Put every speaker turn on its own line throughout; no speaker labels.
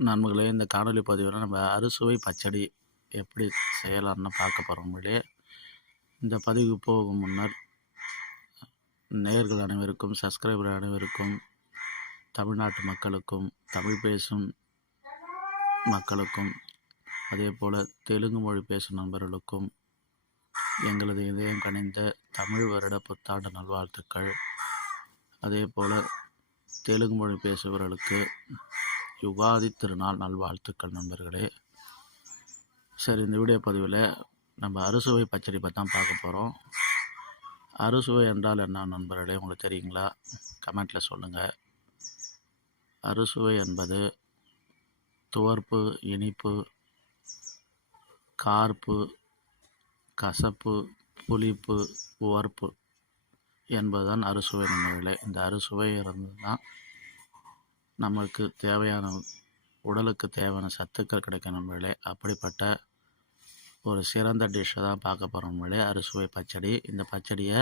நண்பர்களே இந்த காணொலி பதிவில் நம்ம அறுசுவை பச்சடி எப்படி செய்யலாம்னு பார்க்க போகிறோம் இந்த பதிவு போகும் முன்னர் நேயர்கள் அனைவருக்கும் சப்ஸ்கிரைபர் அனைவருக்கும் தமிழ்நாட்டு மக்களுக்கும் தமிழ் பேசும் மக்களுக்கும் அதே போல் தெலுங்கு மொழி பேசும் நண்பர்களுக்கும் எங்களது இதயம் கனிந்த தமிழ் வருட புத்தாண்டு நல்வாழ்த்துக்கள். அதே போல் தெலுங்கு மொழி பேசுபவர்களுக்கு யுகாதி திருநாள் நல்வாழ்த்துக்கள் நண்பர்களே. சரி இந்த வீடியோ பதிவில் நம்ம அறுசுவை பச்சடி பற்றி தான் பார்க்க போகிறோம் அறுசுவை என்றால் என்ன நண்பர்களே? உங்களுக்கு தெரியுங்களா? கமெண்ட்டில் சொல்லுங்கள் அறுசுவை என்பது துவர்ப்பு இனிப்பு கார்ப்பு கசப்பு புளிப்பு உவர்ப்பு என்பதுதான் அறுசுவை நண்பர்களே. இந்த அறுசுவை இருந்து தான் நமக்கு தேவையான உடலுக்கு தேவையான சத்துக்கள் கிடைக்கும் நண்பர்களே அப்படிப்பட்ட ஒரு சிறந்த டிஷ்ஷை தான் பார்க்க போகிறோம் நண்பர்களே அறுசுவை பச்சடி. இந்த பச்சடியை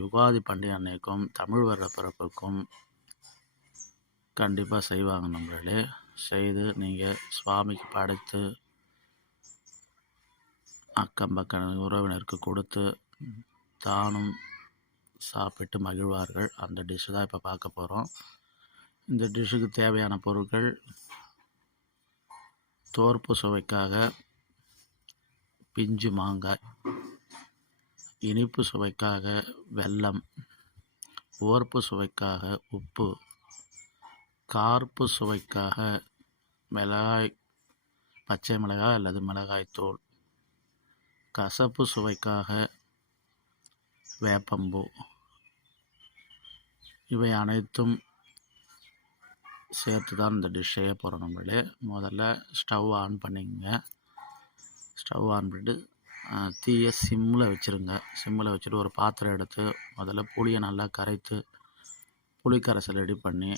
யுகாதி பண்டிகை அன்னைக்கும் தமிழ் வருட பிறப்புக்கும் கண்டிப்பாக செய்வாங்க நம்மளே. செய்து நீங்கள் சுவாமிக்கு படைத்து அக்கம் பக்கம் உறவினருக்கு கொடுத்து தானும் சாப்பிட்டு மகிழ்வார்கள். அந்த டிஷ்ஷு தான் இப்போ பார்க்க போகிறோம் இந்த டிஷ்ஷுக்கு தேவையான பொருட்கள் தோற்பு சுவைக்காக பிஞ்சு மாங்காய் இனிப்பு சுவைக்காக வெல்லம் ஓர்ப்பு சுவைக்காக உப்பு கார்ப்பு சுவைக்காக மிளகாய் பச்சை மிளகாய் அல்லது மிளகாய் தூள் கசப்பு சுவைக்காக வேப்பம்பூ. இவை அனைத்தும் சேர்த்து தான் இந்த டிஷ்ஷையே போகிறோம் நம்மளே. முதல்ல ஸ்டவ் ஆன் பண்ணிக்கங்க. ஸ்டவ் ஆன் பண்ணிட்டு தீயை சிம்மில் வச்சுருங்க. சிம்மில் வச்சுட்டு ஒரு பாத்திரம் எடுத்து முதல்ல புளியை நல்லா கரைத்து புளிக்கரைசல் ரெடி பண்ணி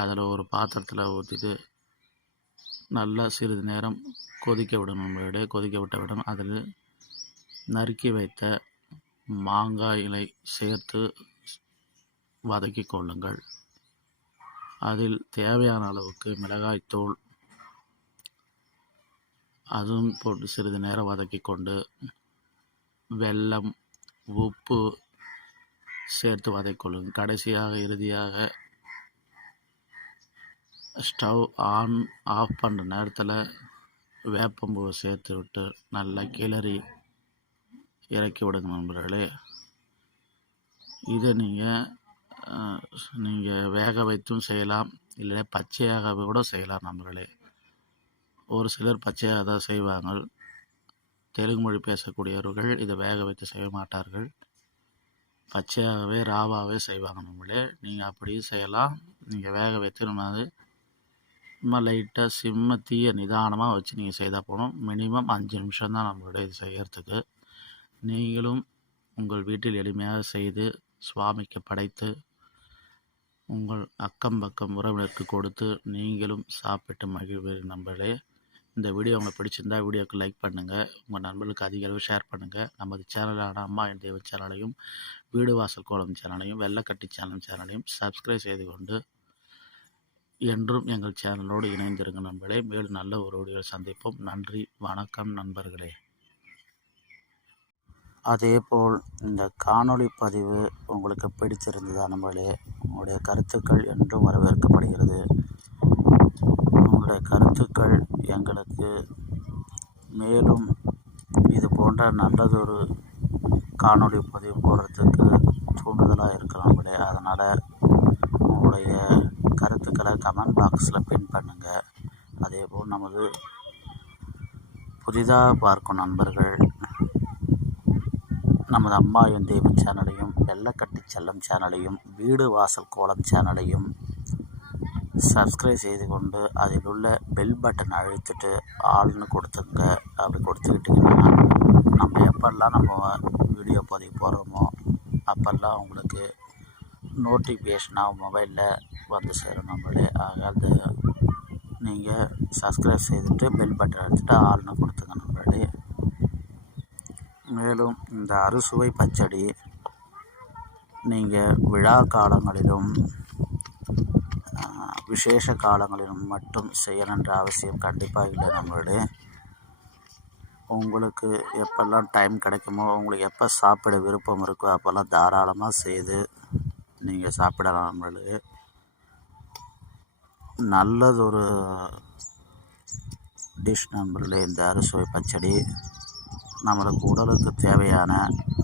அதில் ஒரு பாத்திரத்தில் ஊற்றிட்டு நல்லா சிறிது நேரம் கொதிக்க விடணும் நம்மளுடைய கொதிக்க விட்டவுடன் அதில் நறுக்கி வைத்த மாங்காய் இலை சேர்த்து வதக்கி கொள்ளுங்கள். அதில் தேவையான அளவுக்கு மிளகாய்த்தூள் அதுவும் போட்டு சிறிது நேரம் வதக்கி கொண்டு வெல்லம் உப்பு சேர்த்து வதக்கிக்கொள்ளுங்கள் கடைசியாக இறுதியாக ஸ்டவ் ஆன் ஆஃப் பண்ணுற நேரத்தில் வேப்பம்பூவை சேர்த்து விட்டு நல்லா கிளறி இறக்கி விடுங்க நண்பர்களே. இதை நீங்கள் நீங்கள் வேக வைத்தும் செய்யலாம். இல்லை பச்சையாக கூட செய்யலாம் நண்பர்களே. ஒரு சிலர் பச்சையாக தான் செய்வாங்க தெலுங்கு மொழி பேசக்கூடியவர்கள் இதை வேக வைத்து செய்ய மாட்டார்கள். பச்சையாகவே ராவாகவே செய்வாங்க நம்மளே நீங்கள் அப்படியும் செய்யலாம். நீங்கள் வேக வைத்து நம்ம அது சும்மா லைட்டாக சிம்ம தீய நிதானமாக வச்சு நீங்கள் செய்தால் போகணும் மினிமம் அஞ்சு நிமிஷம் தான் நம்மளோட இது செய்கிறதுக்கு நீங்களும் உங்கள் வீட்டில் எளிமையாக செய்து சுவாமிக்கு படைத்து உங்கள் அக்கம் பக்கம் உறவினருக்கு கொடுத்து நீங்களும் சாப்பிட்டு மகிழ்வு நண்பர்களே. இந்த வீடியோ உங்களுக்கு பிடிச்சிருந்தா வீடியோக்கு லைக் பண்ணுங்கள் உங்கள் நண்பர்களுக்கு அதிக அளவு ஷேர் பண்ணுங்கள் நமது சேனலான அம்மா என் தேவ சேனலையும் வீடு வாசல் கோலம் சேனலையும் வெள்ளக்கட்டி சேனல் சேனலையும் சப்ஸ்கிரைப் செய்து கொண்டு என்றும் எங்கள் சேனலோடு இணைந்திருங்க நண்பர்களே. மேலும் நல்ல ஒரு வீடியோ சந்திப்போம். நன்றி. வணக்கம் நண்பர்களே. அதேபோல் இந்த காணொளி பதிவு உங்களுக்கு பிடித்திருந்ததா நண்பர்களே உங்களுடைய கருத்துக்கள் என்றும் வரவேற்கப்படுகிறது. உங்களுடைய கருத்துக்கள் எங்களுக்கு மேலும் இது போன்ற நல்லதொரு காணொளி பதிவு போடுறதுக்கு தூண்டுதலாக இருக்கு நண்பர்களே. அதனால் உங்களுடைய கருத்துக்களை கமெண்ட் பாக்ஸில் பின் பண்ணுங்கள் அதேபோல் நமது புதிதாக பார்க்கும் நண்பர்கள் நமது அம்மா என் தெய்வம் சேனலையும் வெள்ளக்கட்டி செல்லம் சேனலையும் வீடு வாசல் கோலம் சேனலையும் சப்ஸ்கிரைப் செய்து கொண்டு அதில் உள்ள பெல் பட்டன் அழுத்திட்டு ஆள்னு கொடுத்துங்க. அப்படி கொடுத்துக்கிட்டிங்கன்னா நம்ம எப்பெல்லாம் நம்ம வீடியோ பதிவு போடுறோமோ அப்பெல்லாம் உங்களுக்கு நோட்டிஃபிகேஷனாக மொபைலில் வந்து சேரும் நம்மளே. ஆக அது நீங்கள் சப்ஸ்கிரைப் செய்துட்டு பெல் பட்டன் அழுத்திட்டு ஆள்னு கொடுத்துங்க நம்மளே. மேலும் இந்த அறுசுவை பச்சடி நீங்கள் விழா காலங்களிலும் விசேஷ காலங்களிலும் மட்டும் செய்யணுன்ற அவசியம் கண்டிப்பாக இல்லை நம்மளுடைய உங்களுக்கு எப்போல்லாம் டைம் கிடைக்குமோ உங்களுக்கு எப்போ சாப்பிட விருப்பம் இருக்கோ அப்போல்லாம் தாராளமாக செய்து நீங்கள் சாப்பிடலாம் நம்மளுக்கு நல்லதொரு டிஷ் நம்மளுடைய இந்த அறுசுவை பச்சடி. நம்மளுக்கு உடலுக்கு தேவையான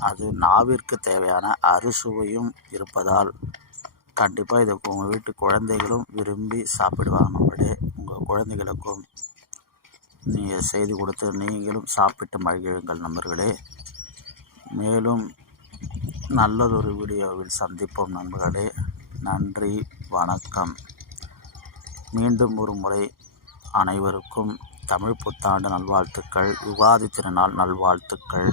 அது நாவிற்கு தேவையான அறுசுவையும் இருப்பதால் கண்டிப்பாக இதை உங்கள் வீட்டு குழந்தைகளும் விரும்பி சாப்பிடுவாங்க நம்மளே உங்கள் குழந்தைகளுக்கும் நீங்கள் செய்து கொடுத்து நீங்களும் சாப்பிட்டு மகிழுங்கள் நண்பர்களே. மேலும் நல்லதொரு வீடியோவில் சந்திப்போம் நண்பர்களே. நன்றி வணக்கம். மீண்டும் ஒரு முறை அனைவருக்கும் தமிழ் புத்தாண்டு நல்வாழ்த்துக்கள். யுகாதி திருநாள் நல்வாழ்த்துக்கள்.